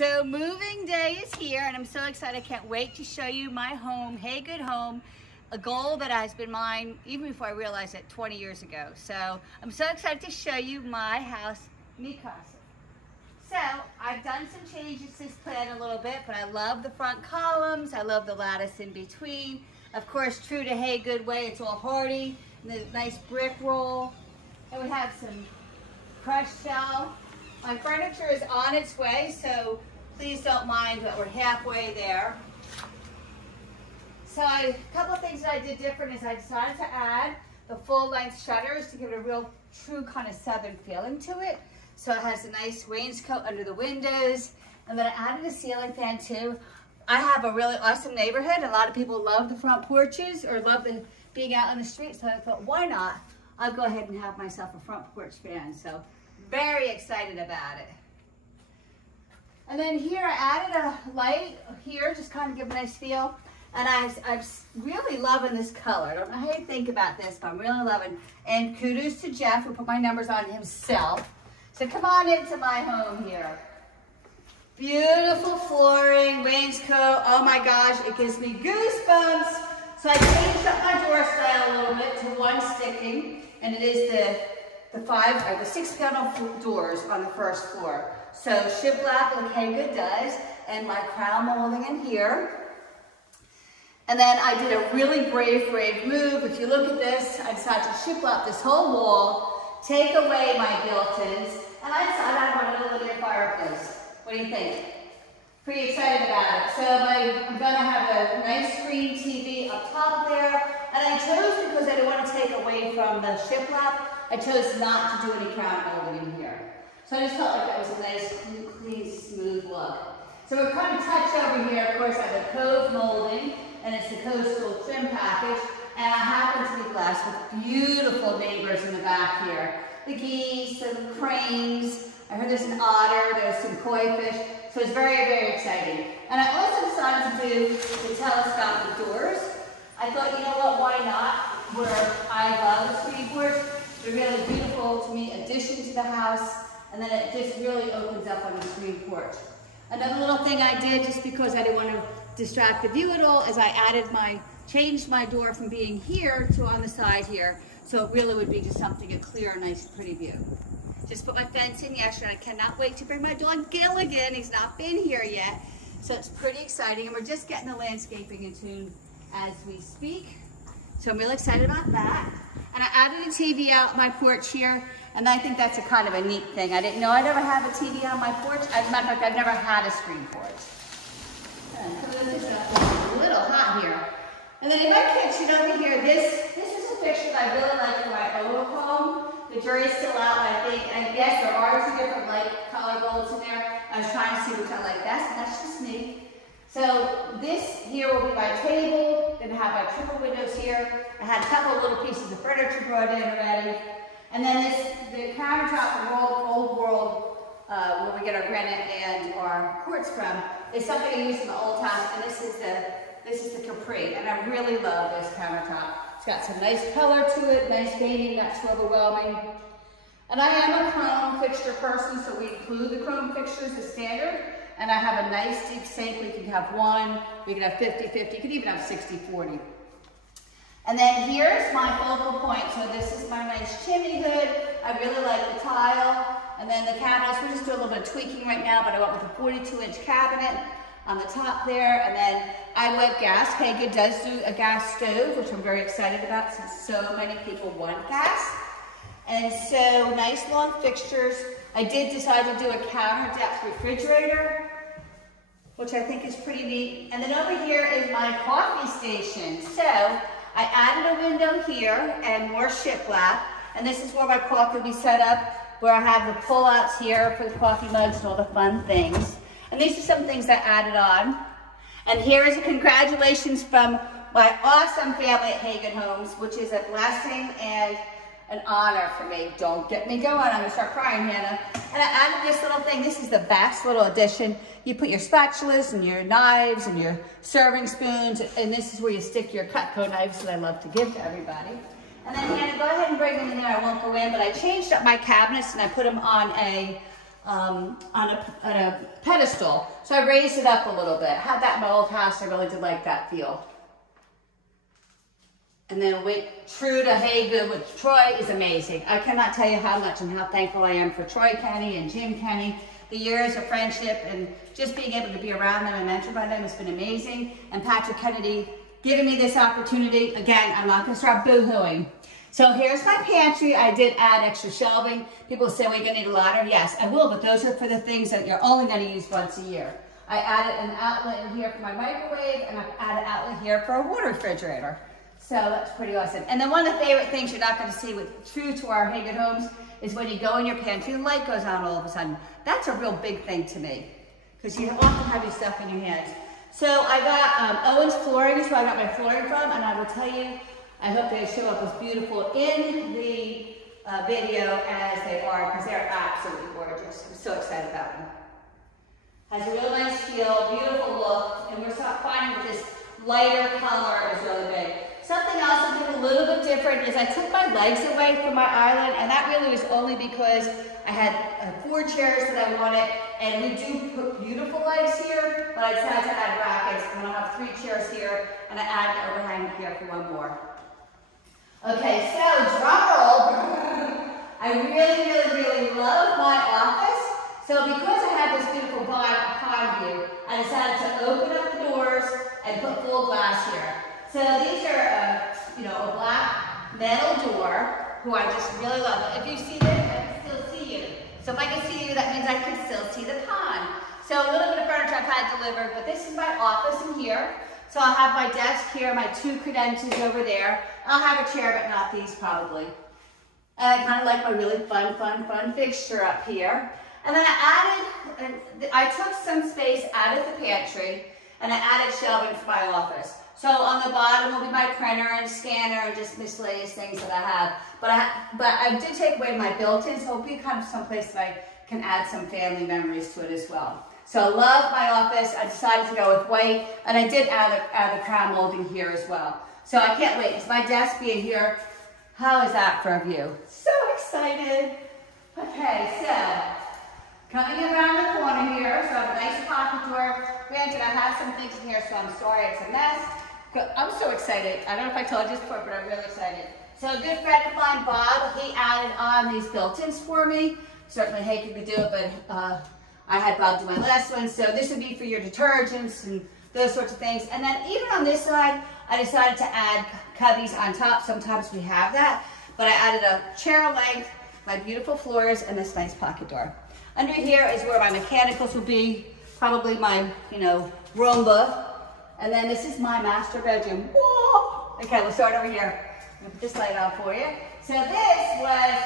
So moving day is here and I'm so excited. I can't wait to show you my home, Hey Good Home, a goal that has been mine even before I realized it 20 years ago. So I'm so excited to show you my house, mi casa. So I've done some changes to this plan a little bit, but I love the front columns. I love the lattice in between. Of course, true to Hey Good way, it's all hardy, and the nice brick roll. And we have some crushed shell. My furniture is on its way, so please don't mind that we're halfway there. So a couple of things that I did different is I decided to add the full-length shutters to give it a real true kind of southern feeling to it. So it has a nice wainscot under the windows, and then I added a ceiling fan too. I have a really awesome neighborhood. A lot of people love the front porches or love being out on the street, so I thought, why not? I'll go ahead and have myself a front porch fan. So very excited about it. And then here I added a light here, just kind of give a nice feel. And I'm really loving this color. I don't know how you think about this, but I'm really loving. And kudos to Jeff, who put my numbers on himself. So come on into my home here. Beautiful flooring, wainscot. Oh my gosh, it gives me goosebumps. So I changed up my door style a little bit to one sticking, and it is the 6 panel doors on the first floor. So shiplap like Hey Good does, and my crown molding in here. And then I did a really brave move. If you look at this, I decided to shiplap this whole wall, take away my built-ins, and I decided I wanted a little fireplace. What do you think? Pretty excited about it. So I'm gonna have a nice screen TV up top there, and I chose, because I didn't want to take away from the shiplap, I chose not to do any crown molding in here. So I just felt like that was a nice, clean, smooth look. So we're kind of touched over here. Of course, I have the Cove molding, and it's the coastal trim package, and I happen to be blessed with beautiful neighbors in the back here. The geese, the cranes, I heard there's an otter, there's some koi fish, so it's very, very exciting. And I also decided to do the telescopic doors. I thought, you know what, why not? Where I love the screen porch, they're really beautiful to me, addition to the house, and then it just really opens up on the screen porch. Another little thing I did, just because I didn't want to distract the view at all, is I changed my door from being here to on the side here, so it really would be just something, a clear, nice, pretty view. Just put my fence in yesterday. I cannot wait to bring my dog Gilligan. He's not been here yet, so it's pretty exciting, and we're just getting the landscaping in tune as we speak. So I'm really excited about that. And I added a TV out my porch here, and I think that's a kind of a neat thing. I didn't know I'd ever have a TV on my porch. As a matter of fact, I've never had a screen porch. So this is a little hot here. And then in my kitchen over here, this is a fixture that I really like for my oval home. The jury's still out, I think, and yes, there are 2 different light color bulbs in there. I was trying to see which I like best, and that's just me. So this here will be my table. Then I have my triple windows here. I had a couple of little pieces of furniture brought in already. And then the countertop from Old World, where we get our granite and our quartz from, is something I used in the old house, and this is the Capri, and I really love this countertop. It's got some nice color to it, nice painting, not too overwhelming. And I am a chrome fixture person, so we include the chrome fixtures as standard. And I have a nice deep sink. We can have 1, we can have 50-50, you can even have 60-40. And then here's my focal point. So this is my nice chimney hood. I really like the tile. And then the cabinets, we're just doing a little bit of tweaking right now, but I went with a 42-inch cabinet on the top there. And then I went gas. Hey Good does do a gas stove, which I'm very excited about since so many people want gas. And so nice long fixtures. I did decide to do a counter depth refrigerator, which I think is pretty neat. And then over here is my coffee station. So I added a window here and more shiplap. And this is where my coffee will be set up, where I have the pull-outs here for the coffee mugs and all the fun things. And these are some things I added on. And here is a congratulations from my awesome family at Hey Good Homes, which is a blessing and an honor for me. Don't get me going, I'm gonna start crying, Hannah. And I added this little thing. This is the best little addition. You put your spatulas and your knives and your serving spoons, and this is where you stick your Cutco knives that I love to give to everybody. And then Hannah, go ahead and bring them in there. I won't go in, but I changed up my cabinets and I put them on a on a pedestal. So I raised it up a little bit. Had that in my old house. I really did like that feel. And then true to Hey Good with Troy is amazing. I cannot tell you how much and how thankful I am for Troy Kenny and Jim Kenny. The years of friendship and just being able to be around them and mentored by them has been amazing. And Patrick Kennedy giving me this opportunity. Again, I'm not going to start boo-hooing. So here's my pantry. I did add extra shelving. People say, well, you're going to need a ladder. Yes, I will, but those are for the things that you're only going to use once a year. I added an outlet in here for my microwave, and I've added an outlet here for a water refrigerator. So that's pretty awesome. And then one of the favorite things you're not going to see true to our Hey Good homes is when you go in your pantry, the light goes on all of a sudden. That's a real big thing to me because you often have your stuff in your hands. So I got Owen's flooring is where I got my flooring from, and I will tell you, I hope they show up as beautiful in the video as they are because they're absolutely gorgeous. I'm so excited about them. Has a real nice feel, beautiful look, and we're finding that this lighter color is really big. Something else I did a little bit different is I took my legs away from my island, and that really was only because I had 4 chairs that I wanted, and we do put beautiful legs here, but I decided to add brackets. I'm going to have 3 chairs here, and I added the overhang here for 1 more. Okay, so drum roll. I really love my office. So because I have this beautiful pond view, I decided to open up the doors and put full glass here. So these are, a black metal door, who I just really love. If you see this, I can still see you. So if I can see you, that means I can still see the pond. So a little bit of furniture I've had delivered, but this is my office in here. So I'll have my desk here, my 2 credentials over there. I'll have a chair, but not these probably. And I kind of like my really fun fixture up here. And then I took some space out of the pantry, and I added shelving for my office. So on the bottom will be my printer and scanner and just miscellaneous things that I have. But I did take away my built-in, so it'll be kind of someplace that I can add some family memories to it as well. So I love my office. I decided to go with white, and I did add a crown molding here as well. So I can't wait. It's my desk being here. How is that for a view? So excited. Okay, so coming around the corner here, so I have a nice pocket door. Granted, I have some things in here, so I'm sorry it's a mess. But I'm so excited. I don't know if I told you this before, but I'm really excited. So a good friend of mine, Bob, he added on these built-ins for me. Certainly Hank could do it, but I had Bob do my last one. So this would be for your detergents and those sorts of things. And then even on this side, I decided to add cubbies on top. Sometimes we have that. But I added a chair length, my beautiful floors, and this nice pocket door. Under here is where my mechanicals will be. Probably my, Roomba. And then this is my master bedroom. Whoa! Okay, we'll start over here. I'm gonna put this light on for you. So this was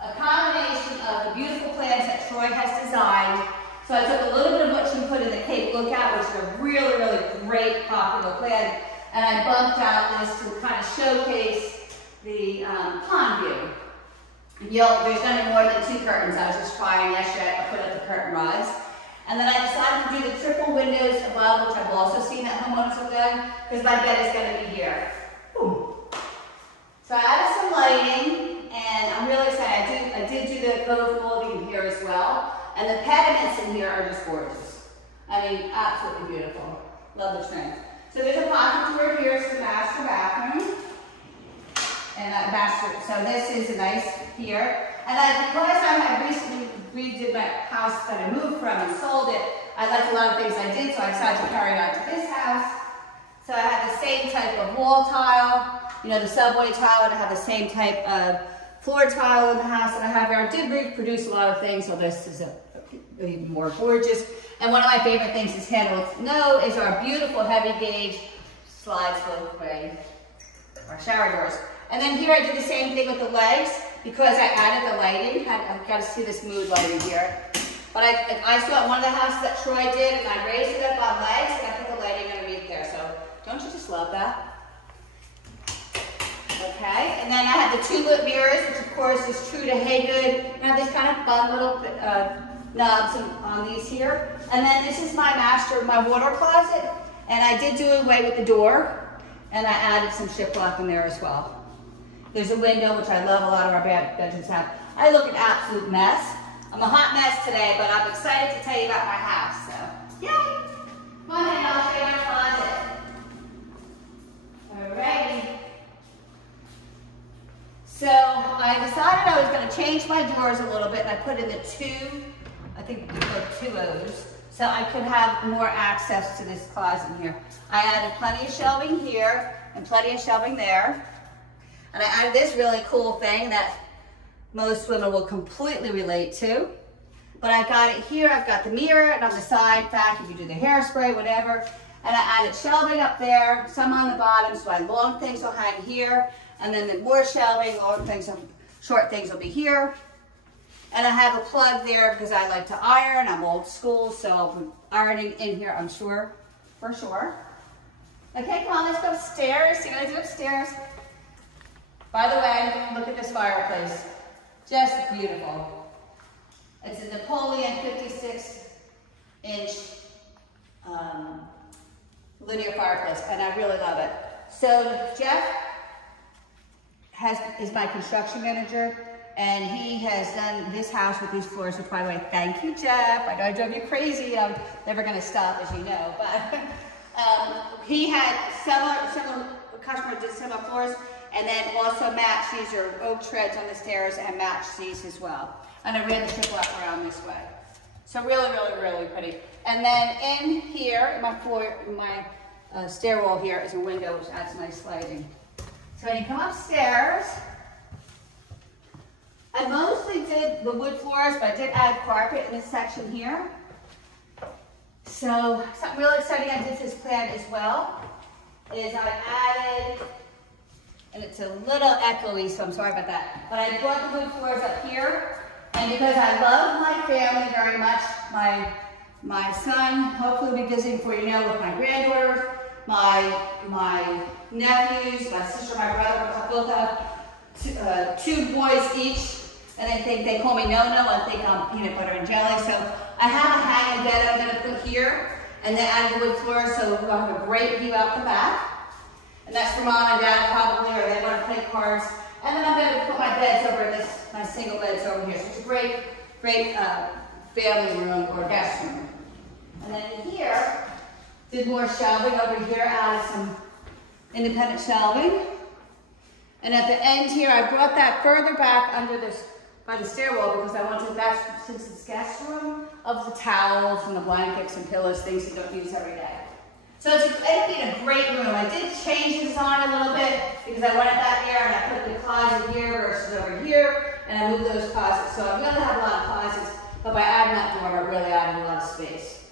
a combination of the beautiful plans that Troy has designed. So I took a little bit of what she put in the Cape Lookout, which is a really great popular plan, and I bumped out this to kind of showcase the pond view. There's going to be more than 2 curtains. I was just trying yesterday. I put up the curtain rods. And then I decided to do the triple windows above, which I've also seen that homeowners have done, because my bed is going to be here. Ooh. So I added some lighting, and I'm really excited. I did do the cove molding here as well, and the pediments in here are just gorgeous. I mean, absolutely beautiful. Love the trim. So there's a pocket door here, it's the master bathroom. And so this is a nice here. And because I had recently redid my house that I moved from and sold it, I liked a lot of things I did, so I decided to carry it out to this house. So I have the same type of wall tile, the subway tile, and I have the same type of floor tile in the house that I have here. I did reproduce a lot of things, so this is even more gorgeous. And one of my favorite things is is our beautiful heavy gauge slides both way, our shower doors. And then here I did the same thing with the legs because I added the lighting. I've got to see this mood lighting here. But I saw one of the houses that Troy did, and I raised it up on legs, and I put the lighting underneath there. So don't you just love that? Okay, and then I had the 2-lit mirrors, which of course is true to Hey Good. I have these kind of fun little knobs on these here. And then this is my water closet, and I did do away with the door, and I added some shiplap in there as well. There's a window, which I love, a lot of our bedrooms have. I look an absolute mess. I'm a hot mess today, but I'm excited to tell you about my house, so yay! Come on in, I'll show you my closet. Alrighty. So I decided I was going to change my drawers a little bit, and I put in the two, I think we put 2 O's, so I could have more access to this closet here. I added plenty of shelving here and plenty of shelving there. And I added this really cool thing that most women will completely relate to. But I got it here, I've got the mirror, and on the side back, you can do the hairspray, whatever. And I added shelving up there, some on the bottom, so my long things will hang here. And then the more shelving, long things, short things will be here. And I have a plug there because I like to iron. I'm old school, so I'll be ironing in here, I'm sure, for sure. Okay, come on, let's go upstairs. See what I do upstairs? By the way, look at this fireplace. Just beautiful. It's a Napoleon 56-inch linear fireplace, and I really love it. So Jeff is my construction manager, and he has done this house with these floors, which, by the way, thank you, Jeff. I know I drove you crazy. I'm never going to stop, as you know, but he had several customers did similar floors, and then also matched, these are oak treads on the stairs, and matched these as well. And I ran the shiplap around this way. So really, really, really pretty. And then in here, my stairwell here is a window, which adds nice lighting. So when you come upstairs, I mostly did the wood floors, but I did add carpet in this section here. So something really exciting I did this plan as well is I added, and it's a little echoey, so I'm sorry about that, but I brought the wood floors up here, and because I love my family very much, my son hopefully will be visiting for, you know, with my granddaughters, my nephews, my sister, my brother, both have 2 boys each, and they call me No-No and think I'm peanut butter and jelly. So I have a hanging bed I'm going to put here, and then add the wood floor, so we'll have a great view out the back. And that's for Mom and Dad probably, or they want to play cards. And then I'm going to put my beds over this, my single beds over here. So it's a great family room or guest room. And then here, did more shelving over here, added some independent shelving. And at the end here, I brought that further back under this, by the stairwell, because I wanted that, since it's guest room, of the towels and the blankets and pillows, things you don't use every day. So it's ended up being a great room. I did change the design a little bit because I wanted that there, and I put the closet here versus over here, and I moved those closets. So I'm going to have a lot of closets, but by adding that door, I really added a lot of space.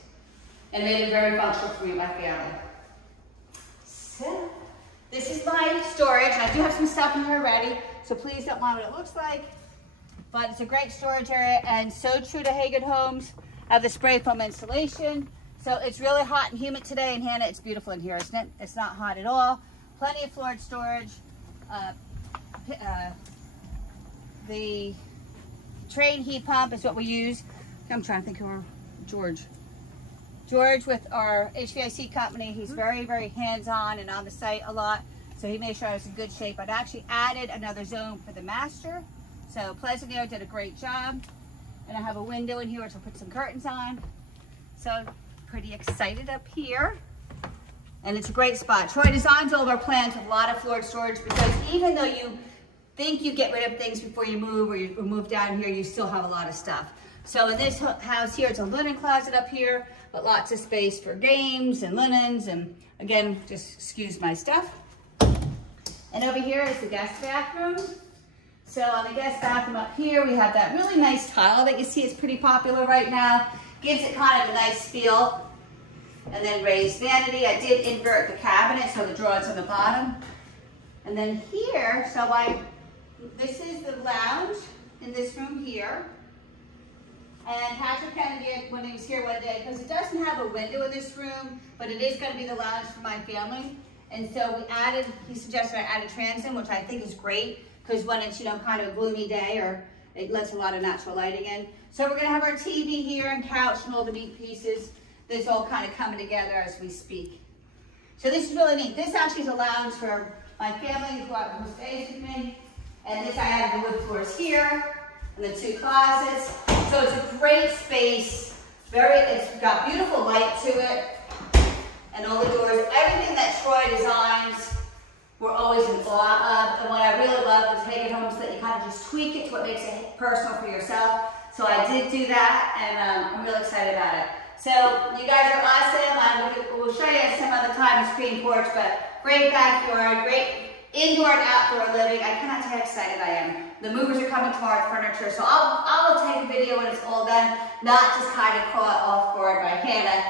And made it very functional for me and my family. So this is my storage. I do have some stuff in here already, so please don't mind what it looks like. But it's a great storage area, and so true to Hagen Homes. I have the spray foam insulation. So it's really hot and humid today, and Hannah, it's beautiful in here, isn't it? It's not hot at all. Plenty of floored storage. The train heat pump is what we use. I'm trying to think of our George with our HVAC company. He's very, very hands-on and on the site a lot. So he made sure I was in good shape. I'd actually added another zone for the master. So Pleasant Air did a great job. And I have a window in here which I'll put some curtains on. So pretty excited up here. And it's a great spot. Troy designs all of our plans with a lot of floored storage, because even though you think you get rid of things before you move or you move down here, you still have a lot of stuff. So in this house here, it's a linen closet up here, but lots of space for games and linens, and again, just excuse my stuff. And over here is the guest bathroom. So on the guest bathroom up here, we have that really nice tile that you see is pretty popular right now. Gives it kind of a nice feel. And then raised vanity. I did invert the cabinet so the drawer's on the bottom. And then here, this is the lounge in this room here. And Patrick Kennedy, when he was here one day, because it doesn't have a window in this room, but it is going to be the lounge for my family. And so he suggested I add a transom, which I think is great, because when it's, kind of a gloomy day, or it lets a lot of natural lighting in. So we're going to have our TV here and couch and all the neat pieces. This all kind of coming together as we speak. So this is really neat. This actually is a lounge for my family who stays with me. And this, I have the wood floors here and the 2 closets. So it's a great space. It's got beautiful light to it. And all the doors, everything that Troy designs, we're always in awe of. And what I really love is taking home so that you kind of just tweak it to what makes it personal for yourself. So I did do that, and I'm really excited about it. So you guys are awesome. We'll show you some other time the screen porch, but great backyard, great indoor and outdoor living. I cannot tell you how excited I am. The movers are coming tomorrow with furniture, so I'll take a video when it's all done, not just kind of caught off guard by Hannah.